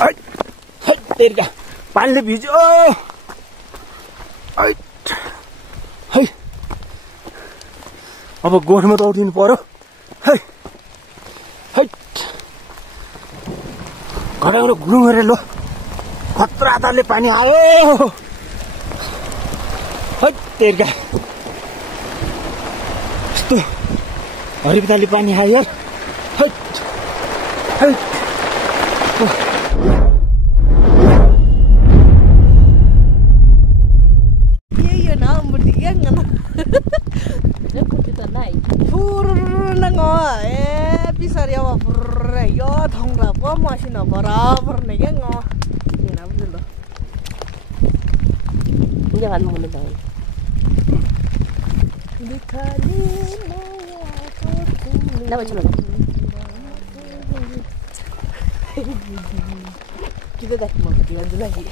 तेरिका पानीले भिज्यो है। अब गोठमा दौडिनु पर्यो है। घरबाट घुरुङ गरेर लो खतरा आधारले पानी आयो है। तेरिका यस्तो हरिपिताले पानी आयो यार है। Masih beraber nih kan nggak, ini apa dulu? Jangan menendang. Nama cuma. Kita dah mau jalan dulu lagi.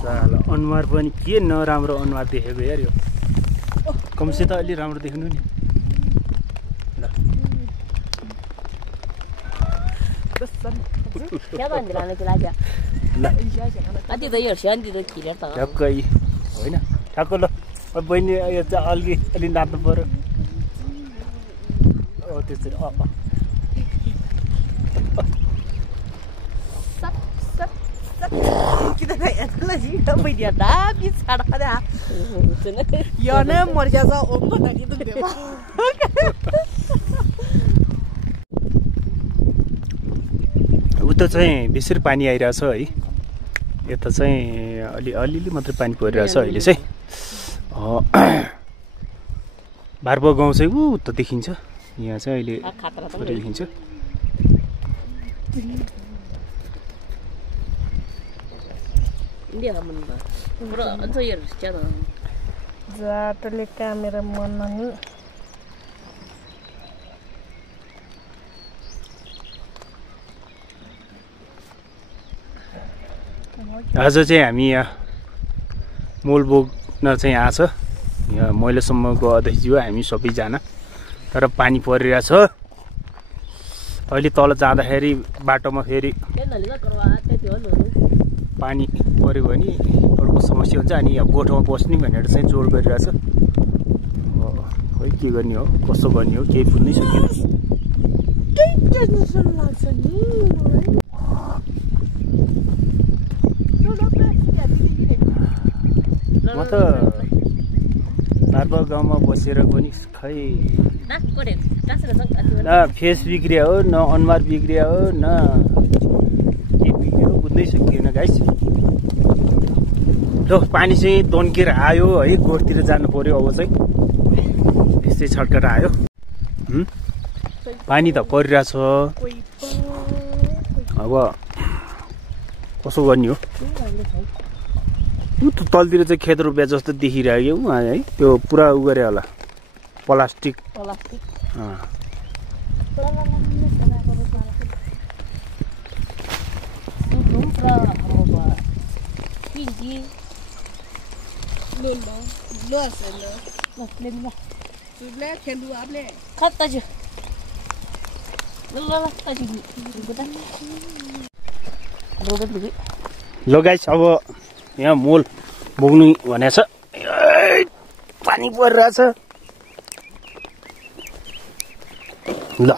साला अनुहार पनि के नराम्रो अनुहार देखेको यार यो। कमसे त अलि राम्रो देख्नु नि। Jangan jalan lagi aja. Nanti tuh ya, nanti tuh kira tahu. Jakai, oh ini, jago lo. Apa ini ya algi, alin dapat baru. Oh itu apa? Kita naik lagi, tapi dia habis ada. Ya nih merjasa omong lagi tuh dia. उता चाहिँ बेसरी पानी आइरहेछ है। यता चाहिँ अलिअलि मात्रै पानी परिरहेछ अहिले चाहिँ। भार्पा गाउँ चाहिँ उता देखिन्छ। यहाँ चाहिँ अहिले थोरै देखिन्छ। Jatuhnya kamera mana nih? आज चाहिँ हामी यहाँ मोल बोक्न चाहिँ आछ। यहाँ मैलोसम्मको अध्यक्षज्यू हामी सबैजना, तर पानी परिरहेछ। अहिले तल जाँदाखेरि बाटोमा फेरि पानी पर्यो भने अर्को समस्या हुन्छ। अनि यहाँ गोठमा बस्ने भनेर चाहिँ जोड गरिरहेछ। खै के गर्ने हो, कसो गर्ने हो, केही बुझ्नै सकिएन। म त भार्पा गाउँमा बसेर पनि खै न फेस बिग्रिया हो, न अनुहार बिग्रिया हो, न के बिग्रियो बुझ्नै सकिएन गाइस। ल पानी चाहिँ तन्केर आयो है। गोठतिर जानु पर्यो अब चाहिँ। त्यस्तै छटकट आयो। पानी त परिरहेछ। अब कसो गर्ने हो। तलतिर चाहिँ खेत रोपिया जस्तो देखिरहेको उहाँ है। त्यो पुरा उ गरे होला प्लास्टिक। ल गाइस अब यहाँ मोल बोक्नु भनेको छ। पानी परिरहेछ। ल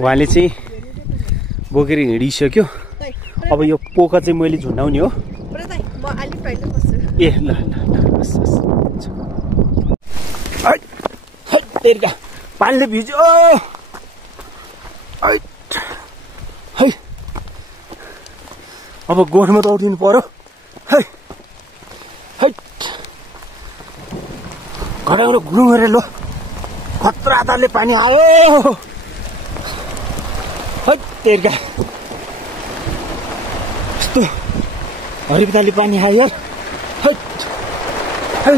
उहाँले चाहिँ बोकेर हिँडिसक्यो। अब यो पोका चाहिँ मैले झुन्डाउने हो। ए ल तेरिका पानीले भिज्यो है। अब गोठमा दौडिनु पर्यो है। घरबाट घुरुङ गरेर लो खतरा आधारले पानी आयो है। तेरिका यस्तो हरिपिताले पानी आयो यार है।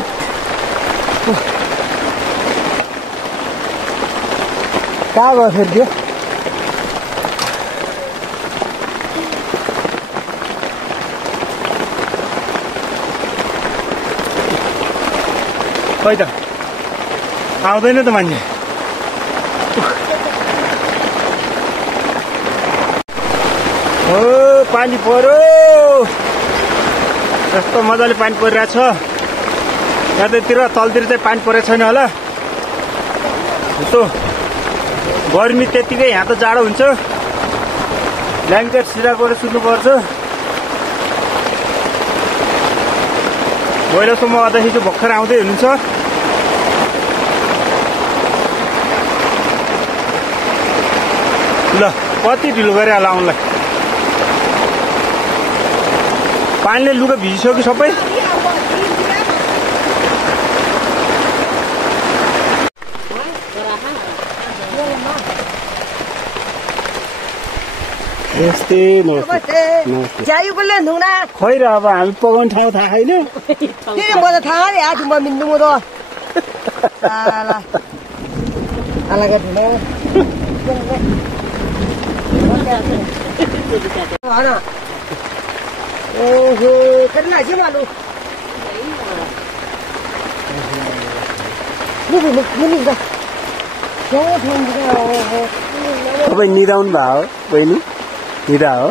कहाँ गयो फेरि त्यो? खै त आउँदैन त मान्छे। ओ पानी पर्यो यस्तो मजाले पानी परिरहेछ यतातिर तलतिर चाहिँ पानी परेको छैन होला यस्तो गर्मी त्यतिकै यहाँ त जाडो हुन्छ ब्ल्याङ्केट सिधा गरेर सुत्नुपर्छ पहिलासम्म अझै चाहिँ भर्खर आउँदै हुनुहुन्छ ल कति ढिलो गरेर होला आउनलाई पानीले लुगा भिजिसक्यो सबै नमस्ते खै र अब हामी पकाउने ठाउँ थाहा छैन म त थाहा नि आज म मिन्नु म त ओहो कितना जी मालू तपाईँ निदाउनु भयो हो बहिनी निदा हो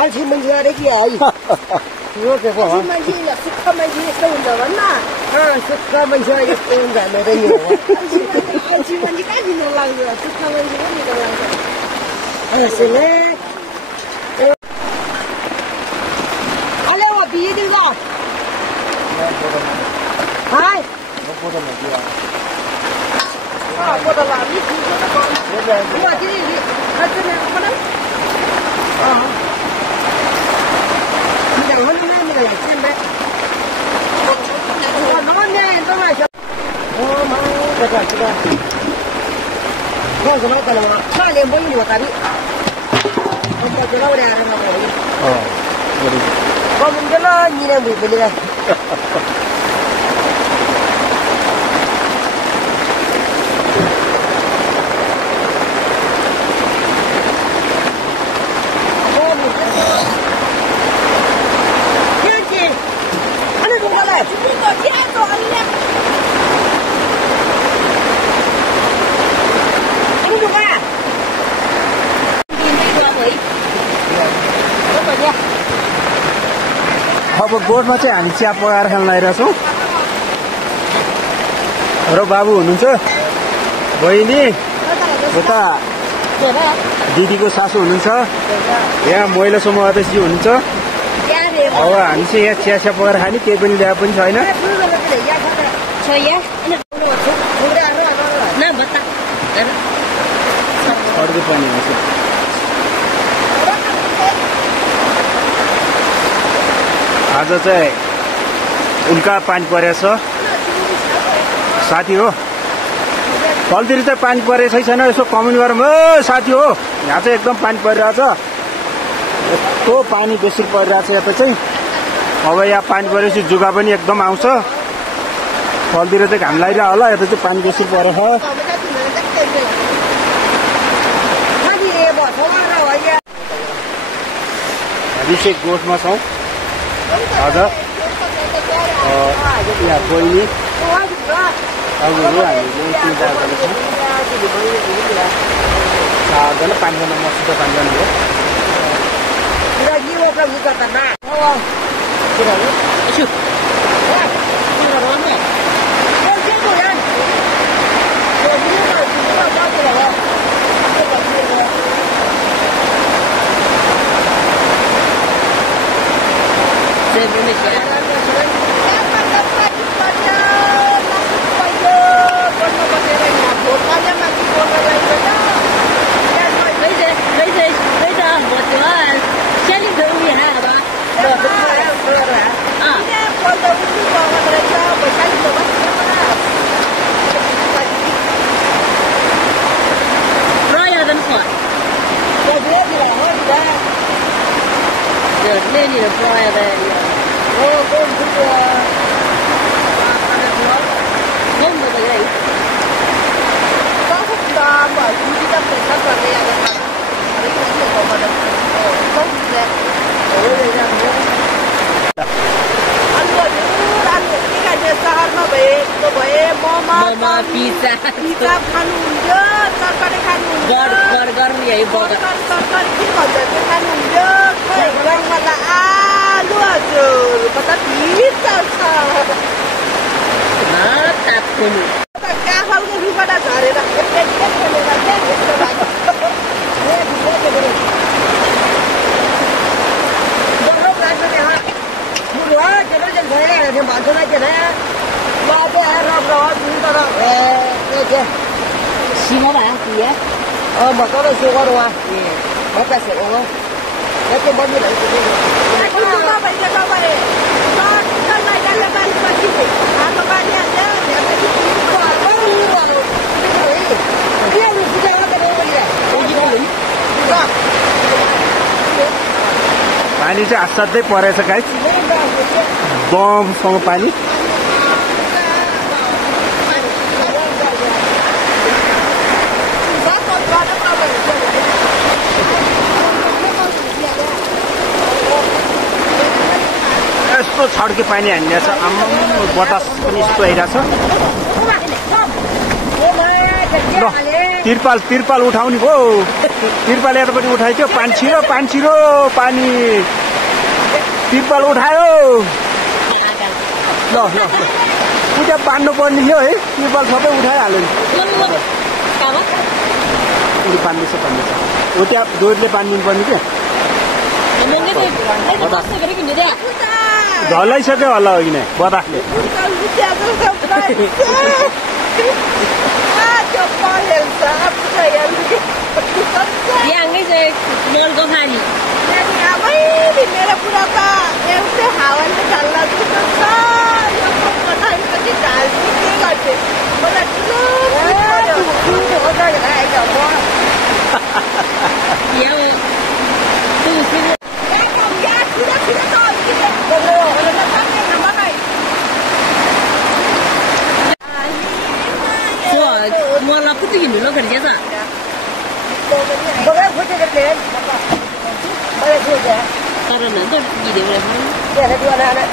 अल्छी मान्छे अरे कि है मान्छे सुक्ख मान्छे यस्तो हुन्छ भन्न सुक्ख मान्छे यस्तो हुन्छ मेरो यो अल्छी मान्छे कहाँ दिन लाग्छ सुक्ख मान्छे पनि दिन लाग्छ हेलो बिहे दिन्छ हाय बोतल हामी अब गोठमा चाहिँ हामी चिया पकाएर खान लागिरहेछौँ र बाबु हुनुहुन्छ बहिनी उता दिदीको सासू हुनुहुन्छ यहाँ महिला समूह अध्यक्षजी हुनुहुन्छ अब हामी चाहिँ यहाँ चिया पकाएर खाने केही पनि ल्याए पनि छैन अर्को पनि हुन्छ आज चाहिँ उल्का पानी परेछ साथी हो तलतिर चाहिँ पानी परेकै छैन यसो कमेन्ट गरौँ साथी हो यहाँ चाहिँ एकदम पानी परिरहेछ यस्तो पानी बेसी परिरहेछ यता चाहिँ अब यहाँ पानी परेपछि जुगा पनि एकदम आउँछ तलतिर चाहिँ घाम लागिरहेको होला यता चाहिँ पानी बेसी परेछ हामी चाहिँ गोठमा छौँ आज यहाँ बहिनी अरूहरू हामीले 3-4 जना छौँ 4 जना 5 जना मसित 5 जना भने सहरमा भएको भए मोमो पिज्जा खानुहुन्थ्यो तरकारी खानुहुन्थ्यो गर्मी है तरकारी के भन्छ त्यो खानुहुन्थ्यो खै गरममा आलु हजुर कता पिज्जा छ काफलको रुखबाट झरेर Xíu bà gì á? Mà có đâu xô qua đâu à? Có cái sợi không? Nó cái bao nhiêu đấy thì đây. Chúng ta bây giờ đâu vậy? Nó lại đang là ban qua chi vậy? Nó ban nhà nhá, nhà cái chi qua bao nhiêu rồi? Cái gì cũng ra cái đâu vậy? Cái gì vậy? पानी चाहिँ असाध्यै परेछ guys बमसँग पानी यस्तो छड्के पानी हानिरहेछ बतास पनि यस्तो आइरहेछ ल तिरपाल उठाउने भो तिरपाल यतापट्टि उठाइथ्यो पानी छिरो पानी तिरपाल उठायो ल उता बान्नु पर्ने थियो है तिरपाल सबै उठाइहाल्यो नि पान्दैछ हो त्यहाँ डोरीले पानिदिनु पर्ने क्या ढलाइसक्यो होला हो किन बतासले Yang ấy rồi ngon có hai gì? मेरा पूरा का ऐसे हवा में चलना तो सब लोग पता है कि चाल के करते बोला चलो तू हो जाएगा ऐसा हुआ Yang tu sini ya sudah tahu kita kalau nak nama kai Wah, mau laput tu gini lo kerja tak? Boleh foto kerja boleh foto Karena nanti gini boleh kan? Ya ada dua anak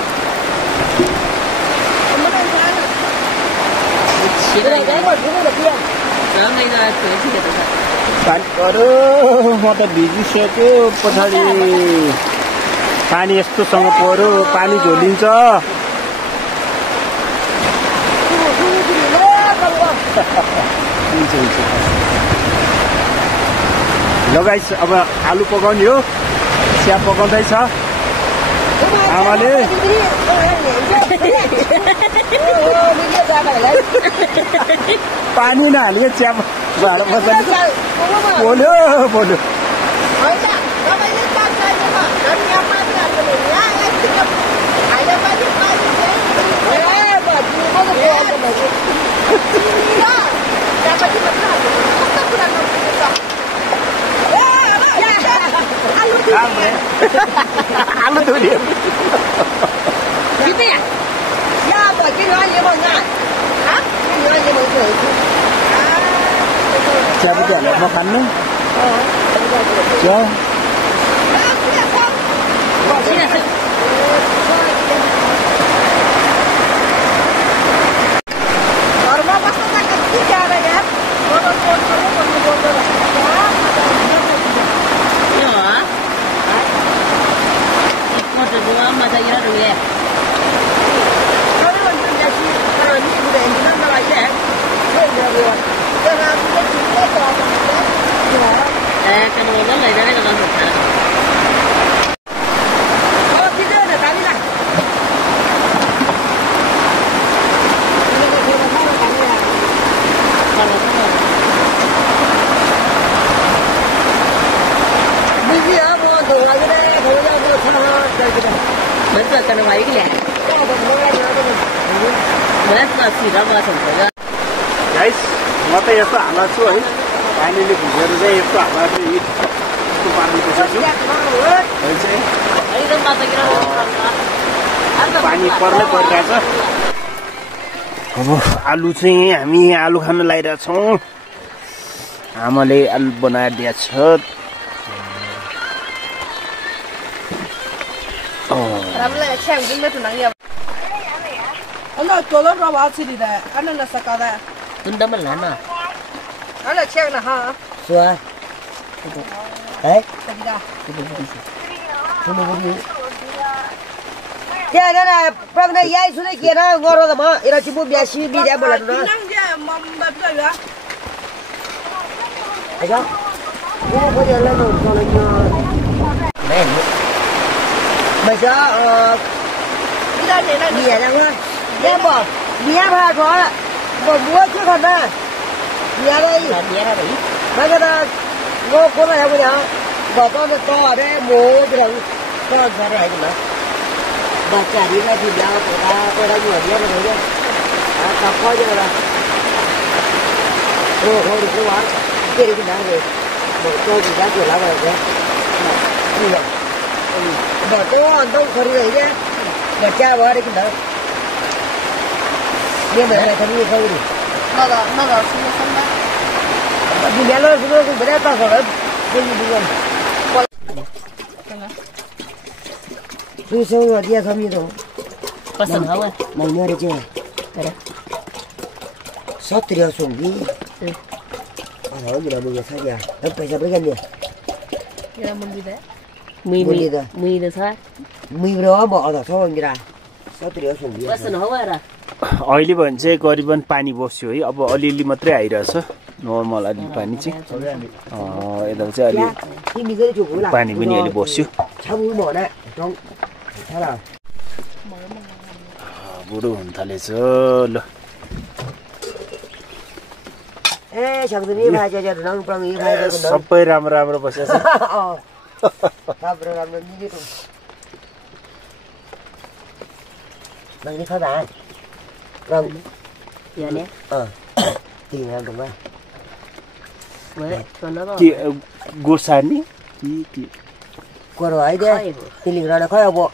म त भिजिसक्यो पछाडि पानी यस्तोसँग पर्यो पानी झोलिन्छ ल guys अब आलु पकाउने हो स्याप पकाउँदैछ आमाले पानी नहालियो च्याप भाँडा बसाल्नु बोल्यो आलु धुल्यो Gitu ya? Ya, bagi orang yang mau ngan. Hah? Orang yang mau ngan. Siapa dia? Mau kan nih? Jauh. Sini sini. Normal pasti tak kecil ada ya. Ya. Mau dua masa ira dulu ya. Kan orang lain ada dalam sana. Oh, tidak ada tadi lah. Biji apa tu? Lagi deh, kalau yang tu salah, jadi. Betul kan baik ya. Betul sih ramah saja. Guys म त यस्तो हालत छु है पानीले भिजेर चाहिँ यस्तो हालत चाहिँ यस्तो पार्नु पानी पर्नै परिरहेछ अब आलु चाहिँ हामी आलु खान लागिरहेछौँ आमाले आलु बनाएर दिएछ 那做了这娃吃的，俺那是干的， Tunda malana. 俺那切了哈， Suai. Đấy, 这个。 không được gì. Thế đây là bằng này ai xuống đây kia nó ngon rồi mà, nó chỉ muốn bia xí bia một lần nữa. Thấy không? Không có giờ lên rồi còn là này. Bây giờ bia ra thôi. Bia bỏ, bia vào rồi. Bỏ mua chứ còn đâu. Bia đây. Bia ra đấy. Bây giờ ngô có này không nhá? Bỏ con to ở đây mua cái thằng con ra đây mà. Bà trả đi ra thì lao của ta nhiều nhất rồi đấy. Cặp coi cho là. Thôi đừng có quá. Kia đi cái đá rồi. Bỏ tôi thì giá cửa lá vào đấy. Như vậy. Bỏ tôi đâu khởi rồi nhé. Bỏ cha vào đây cái đá. Nhưng mà này không như không đi. Nó là xuống sân đó. Vì mẹ nó cũng phải đeo tao rồi. Đi luôn. Tôi xong rồi đi không như đâu. Có sừng không? Mày nhớ đi chưa? Đây đây. Sót từ đầu xuống đi. Hỏi gì là bây giờ sao giờ? Đâu phải sao bây giờ nhỉ? Cái là mình đi đấy. Mì được sao? Mì đó bỏ rồi thôi như là. Sót từ đầu xuống đi. Có sừng không vậy à? अहिले भने चाहिँ करिबन पानी बस्यो है अब अलिअलि मात्रै आइरहेछ नर्मल अलि पानी चाहिँ यता चाहिँ अलि पानी पनि अहिले बस्यो बुढो हुन थालेछ ल सबै राम्रो राम्रो बसेछ Vâng. Dạ nè. Tìm em đúng không? Vậy, còn nó कि गोर्सानी कि Qua rồi ấy đấy. Tìm ra nó khói bộ.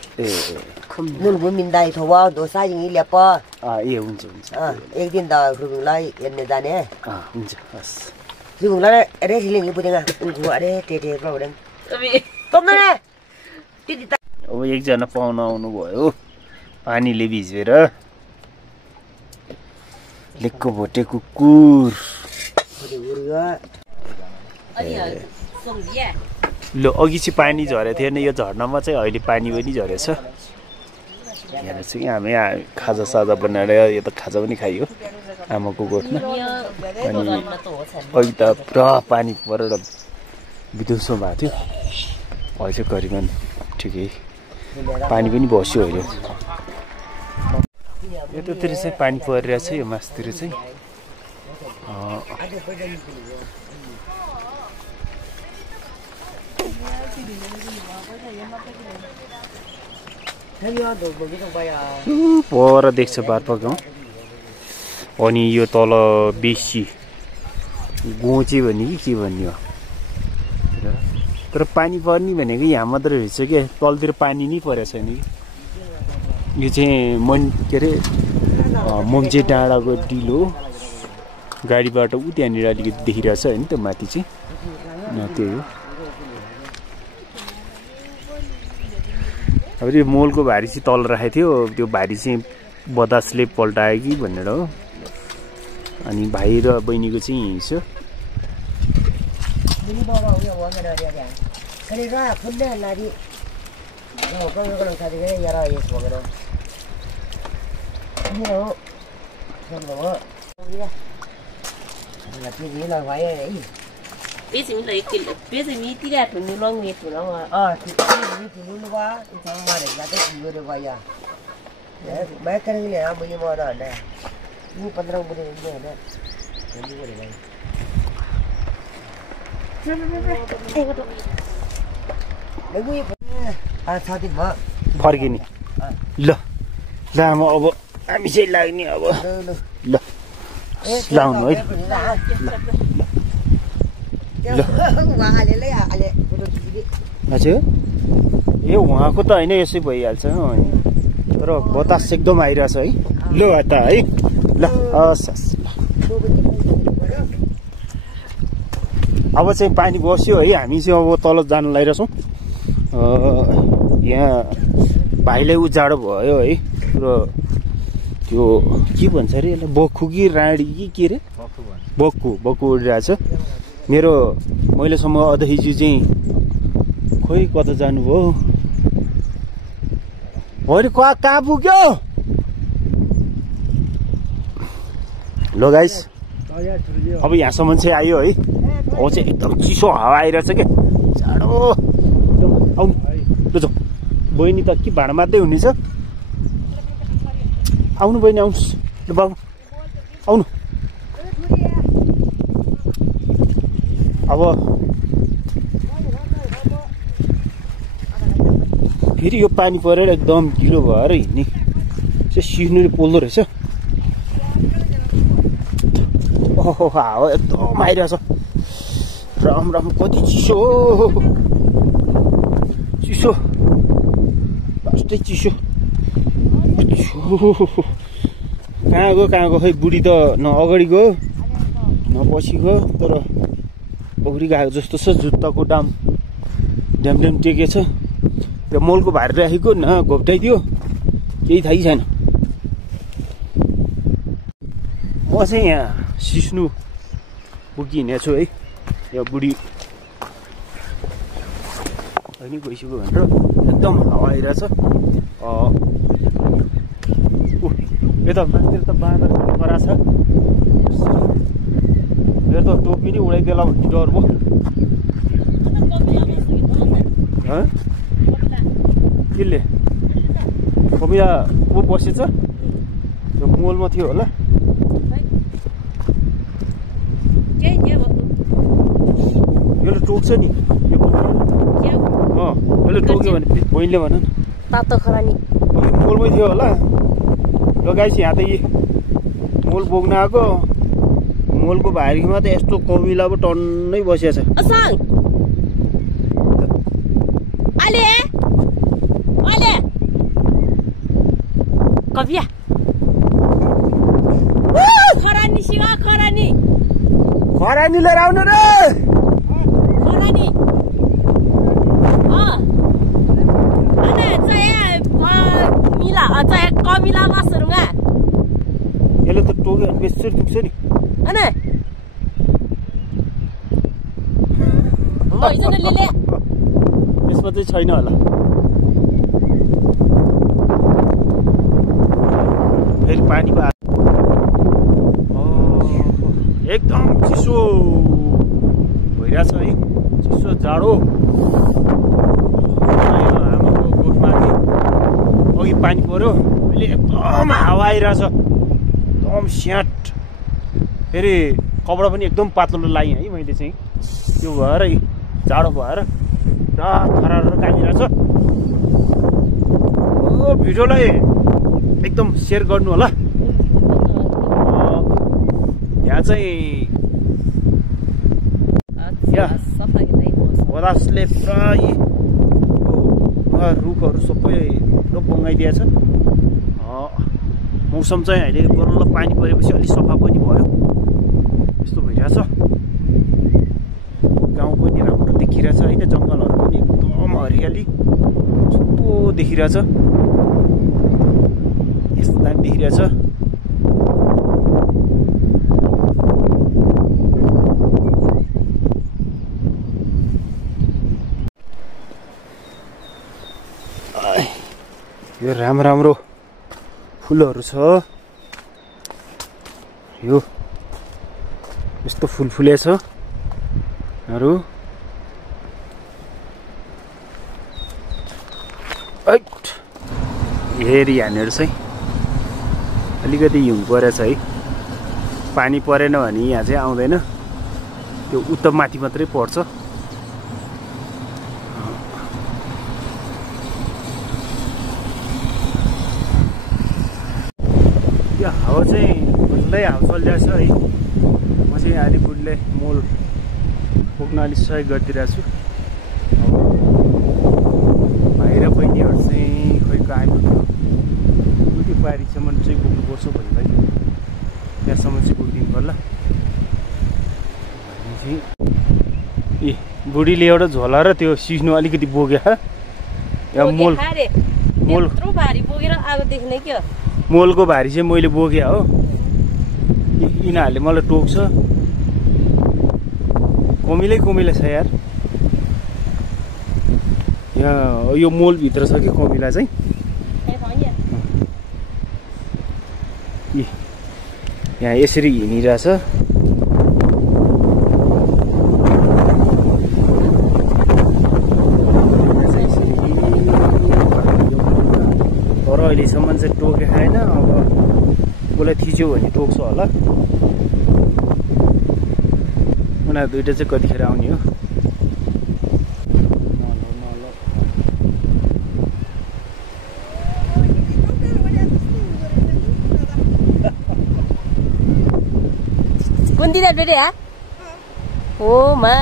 không Nun cũng mình đây thôi vào đồ sai những lẹp po. हुन्छ हुन्छ Ek दिन त रुकुङ लाई हेर्ने जाने. हुन्छ हस् रुकुङ लाई अरे सिलिङ नि पुदेगा. उनको अरे टेटे प्रब्लम. तम्ने ने. तिति त अब एकजना पाहुना आउनु भयो पानीले भिजेर लेक्को भोटे कुकुर ल अघि चाहिँ पानी झरेको थिएन यो झर्नामा चाहिँ अहिले पानी पनि झरेछ यहाँ चाहिँ हामी खाजा साजा बनाएर यो त खाजा पनि खाइयो आमाको गोठमा अनि अघि त पुरा पानी परेर विध्वंस भएको थियो अहिले चाहिँ करिबन ठिकै पानी पनि बस्यो अहिले यतातिर चाहिँ पानी परिरहेछ यो मासतिर चाहिँ पर देख्छ बारपा गाउँ अनि यो तल बेसी गोचे भन्ने कि के भन्ने हो तर पानी पर्ने भनेको यहाँ मात्रै रहेछ क्या तलतिर पानी नै परेको छैन कि यो चाहिँ के अरे मङ्चे डाँडाको डिल हो गाडीबाट ऊ त्यहाँनिर अलिकति देखिरहेछ होइन त्यो माथि चाहिँ त्यही हो अब त्यो मोलको भारी चाहिँ तल राखेको थियो त्यो भारी चाहिँ बतासले पल्टायो कि भनेर हो अनि भाइ र बहिनीको चाहिँ हिँड्छ biết gì lấy kỹ biết gì mi tí ra tụi mình lo nghiệp tụi nó mà thì tụi nó quá sao mà để ra cái gì được vậy à để bé cái này bao nhiêu mà đó này như 15 bữa này này như vậy này साथी भयो फर्किने ल ल म अब हामी चाहिँ लाग्ने अब ल लाउनु है हजुर ए उहाँको त होइन यसै भइहाल्छ तर बतास एकदम आइरहेछ है ल त है ल हस् हस् अब चाहिँ पानी बस्यो है हामी चाहिँ अब तल जान लागिरहेछौँ यहाँ भाइलाई उजाडो भयो है पुरो त्यो के भन्छ अरे यसलाई बक्खु कि राँडी कि के अरे बक्खु उडिरहेछ मेरो महिलेसम्म अधैजी चाहिँ खोइ कता जानुभयो भरे कहाँ पुग्यो ल गाइस अब यहाँसम्म चाहिँ आयो है अब चाहिँ एकदम चिसो हावा आइरहेछ क्या जाडो एकदम आउनु ल जाऊ बहिनी त के भाँडा मात्रै हुनेछ आउनु बहिनी आउनुहोस् ल बाबु आउनु अब फेरि यो पानी परेर एकदम गिलो भएर हिँड्ने चाहिँ सिस्नुले पोल्दो रहेछ ओहो हावा एकदम आइरहेछ राम कति चिसो चिसो लास्टै चिसो कहाँ गयो खै बुढी त न अगाडि गयो न पछि गयो तर पौडी गएको जस्तो छ जुत्ताको ड्याम टेकेछ त्यो मलको भारी राखेको न घोप्टाइदियो केही थाहै छैन म चाहिँ यहाँ सिस्नु पुगी हिँडेको छु है यहाँ बुढी होइन गइसक्यो भनेर एकदम हावा आइरहेछ यता मान्छेले त बाँदर कराछ मेरो त टोपी नै उडाइदेला भन्ने डर भयो कसले कमिला को बसेछ त्यो मोलमा थियो होला यसले टोक्छ नि यसले टोक्यो भने बहिनीले भन न तातो खरानी मोलमै थियो होला लगाइस यहाँ त यी मोल बोक्न आएको मोलको भारीमा त यस्तो कमिला पो टन्नै बसिया छ कविया खरानी सिगा खरानी लिएर आउनु रे खरानी अनि चाहिँ मिला चाहिँ कमिला मासरुगा यसले त टोक्यो भने बेसरी दुख्छ नि अनि लैजान लिले यसमा चाहिँ छैन होला फेरि पानी पा एकदम चिसो भइरहेछ है चिसो जाडो आमाको गोठमा अघि पानी पर्यो अहिले एकदम हावा आइरहेछ एकदम स्याट फेरि कपडा पनि एकदम पातलो लगाएँ है मैले चाहिँ त्यो भएर जाडो भएर थरार काटिरहेछ भिडियोलाई एकदम सेयर गर्नु होला यहाँ चाहिँ बदासले पुरा रुखहरू सबै बङ्गाइदिएछ मौसम चाहिँ अहिले बल्ल पानी परेपछि अलिक सफा पनि भयो यस्तो भइरहेछ गाउँ पनि राम्रो देखिरहेछ होइन जङ्गलहरू पनि एकदम हरियाली थुप्रो देखिरहेछ यस्तो दामी देखिरहेछ यो राम्रो फुलहरू छ यो यस्तो फुल फुलेछ हरू हेरी यहाँनिर चाहिँ अलिकति हिउँ परेछ है पानी परेन भने यहाँ चाहिँ आउँदैन त्यो उत्तर माथि मात्रै पर्छ यो हावा चाहिँ खुल्लै हावा चलिरहेछ है म चाहिँ अलिपुरले मोल पुग्न अलिक सहयोग गरिदिरहेको छु भाइ र बहिनीहरू चाहिँ खोइ आइपुग्यो उति पारीसम्म चाहिँ पुग्नुपर्छ भन्दै त्यहाँसम्म चाहिँ पुगिदिनु पर्ला भने चाहिँ ए बुढीले एउटा झोला र त्यो सिस्नु अलिकति बोक्यो मोल भारी बोकेर आगोदेखि नै के मोलको भारी चाहिँ मैले बोकेँ हो यिनीहरूले मलाई टोक्छ कमिलै छ यार यहाँ यो मोलभित्र छ कि कमिला चाहिँ यहाँ यसरी हिँडिरहेछ तर अहिलेसम्म चाहिँ टोके खाएन अब उसलाई थिच्यो भने टोक्छ होला उनीहरू दुइटा चाहिँ कतिखेर आउने हो कुन दिदा बेटे हो मा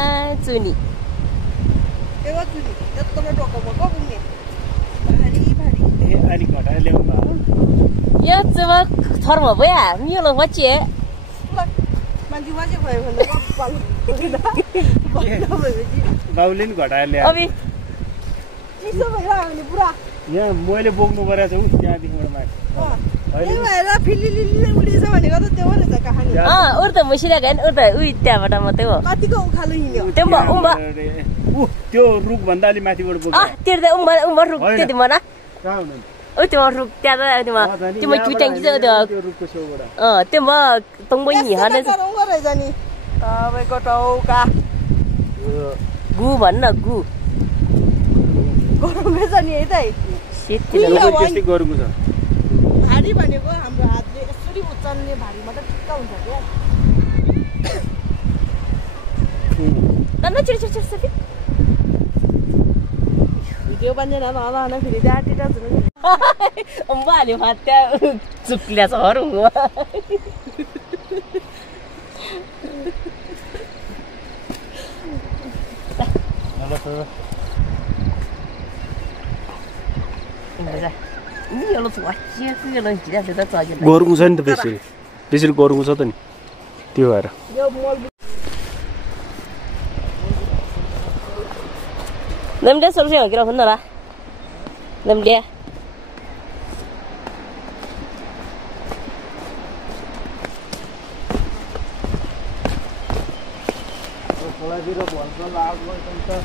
चुनी अनि घटाएर ल्याउनु यो चमक थर्म भया मिलो बच्चे बाउले नि घटाएर ल्याए अबि यहाँ मैले बोक्नु परेको छु त्यहाँदेखिबाट माथि उर त मुसिरहेको होइन उर त उही त्यहाँबाट मात्रै हो त्यो रुख भन्दा अलि माथिबाट बोक्नु त्यो त उम्बर रुख त्यो तिम्रो ओ त्यो रुख त्यहाँ त त्यो मै ट्याङ्की छ त्यो रुखको छेउबाट त्यो म तङ्बो हिँड्ने तपाईँको टाउका गु भन्न गु गरमै छ नि है त त्यस्तै गरौँ छ भारी भनेको हाम्रो हातले यसरी उचाल्ने भारी मात्रै ठिक्क हुन्छ क्या भिडियो बन्दैन होला फेरि जाटिटा अम्बाले भात त्यहाँ चुक्ल्या छ हरु गोरुङ छ नि त बेसी गोरुङ छ त नि त्यो भएर Nemde solution kira hunna la. Nemde. Kalau dia buat salah, buat contoh.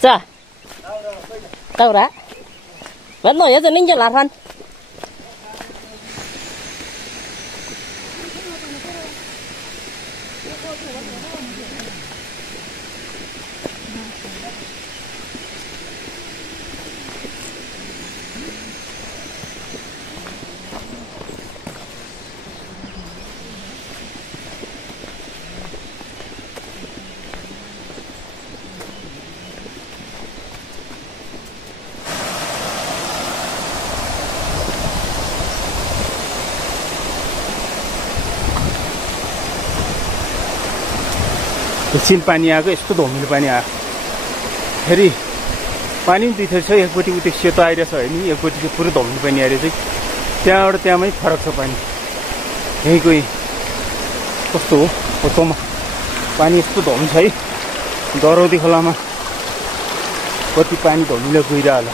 자. Tao đã. Vẫn nổi giờ ninh cho là phân. एकछिन पानी आएको यस्तो धमिलो पानी आयो फेरि पानी पनि दुई थरी छ एकपट्टि उतै सेतो आइरहेछ होइन एकपट्टि चाहिँ पुरै धमिलो पानी आइरहेछ त्यहाँबाट त्यहाँमै फरक छ पानी यहीँको कस्तो हो फोटोमा पानी यस्तो धमिलो छ है दरौदी खोलामा कति पानी धमिलो गइरह होला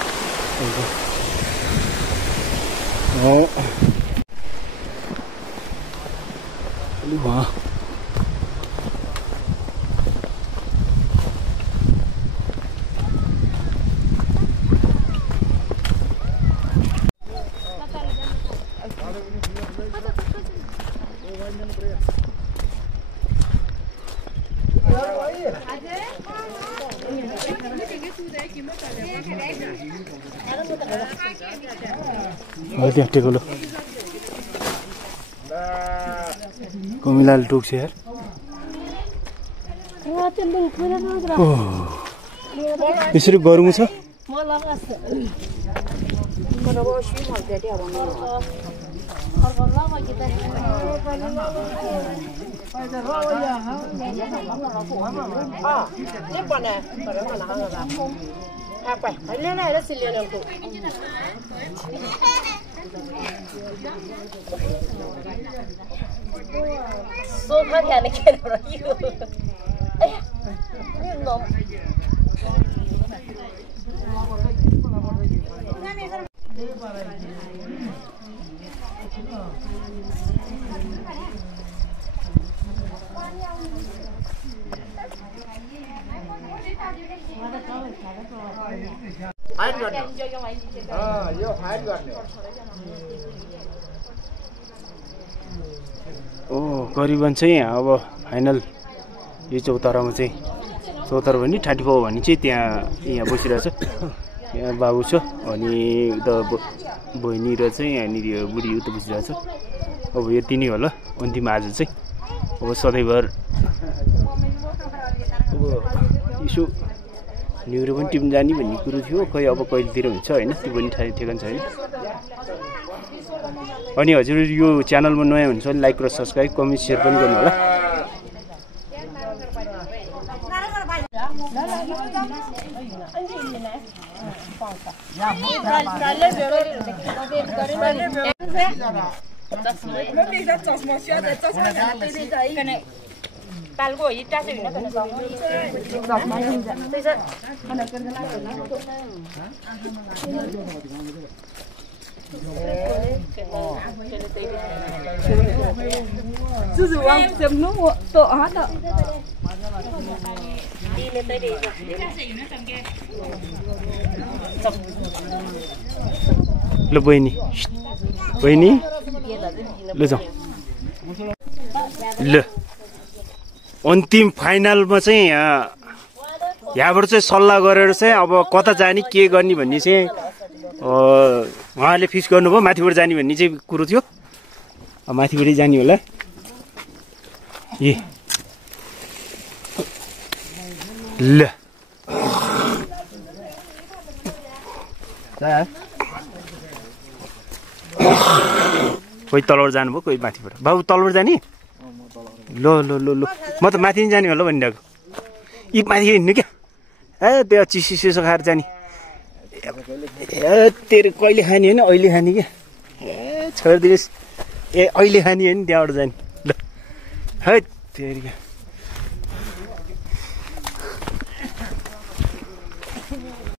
त्यहाँ टेकोलो कमिलाले टोक्छ यार यसरी गरौँ छ Sofa thì anh kia nó yêu. Ê, nó. यो फाइट गर्ने ओ करिबन चाहिँ अब फाइनल यो चौतारामा चाहिँ चौतारा भने 34 भने चाहिँ यहाँ बसिरहेछ यहाँ बाबु छ अनि उता बहिनी र चाहिँ यहाँनिर बुढी उता बसिरहेछ अब यति नै होला अन्तिम आज चाहिँ अब सधैँभर अब यसो न्युरो पनि टिम जाने भन्ने कुरो थियो खै अब कहिलेतिर हुन्छ होइन त्यो पनि ठेगान छैन अनि हजुर यो च्यानलमा नयाँ हुन्छ भने लाइक र सब्सक्राइब कमेन्ट सेयर पनि गर्नु होला Talgo yi ta se na kana song. Sư ông xem nó to hết ạ. Đi lên đây đi. ल बहिनी बहिनी ल जाऊ ल अन्तिम फाइनलमा चाहिँ यहाँबाट चाहिँ सल्लाह गरेर चाहिँ अब कता जाने के गर्ने भन्ने चाहिँ उहाँले फिक्स गर्नुभयो माथिबाट जाने भन्ने चाहिँ कुरो थियो माथिबाटै जाने होला ए ल कोही तलबाट जानुभयो कोही माथिबाट बाबु तलबाट जाने ल ल ल ल म त माथि नै जाने होला भनिरहेको यी माथि हिँड्नु क्या ए त्यो चिसो सिसो खाएर जाने ए तेरो कहिले खाने होइन अहिले खाने क्या ए छोडिदिनुहोस् ए अहिले खाने होइन त्यहाँबाट जाने ल है तेरि क्या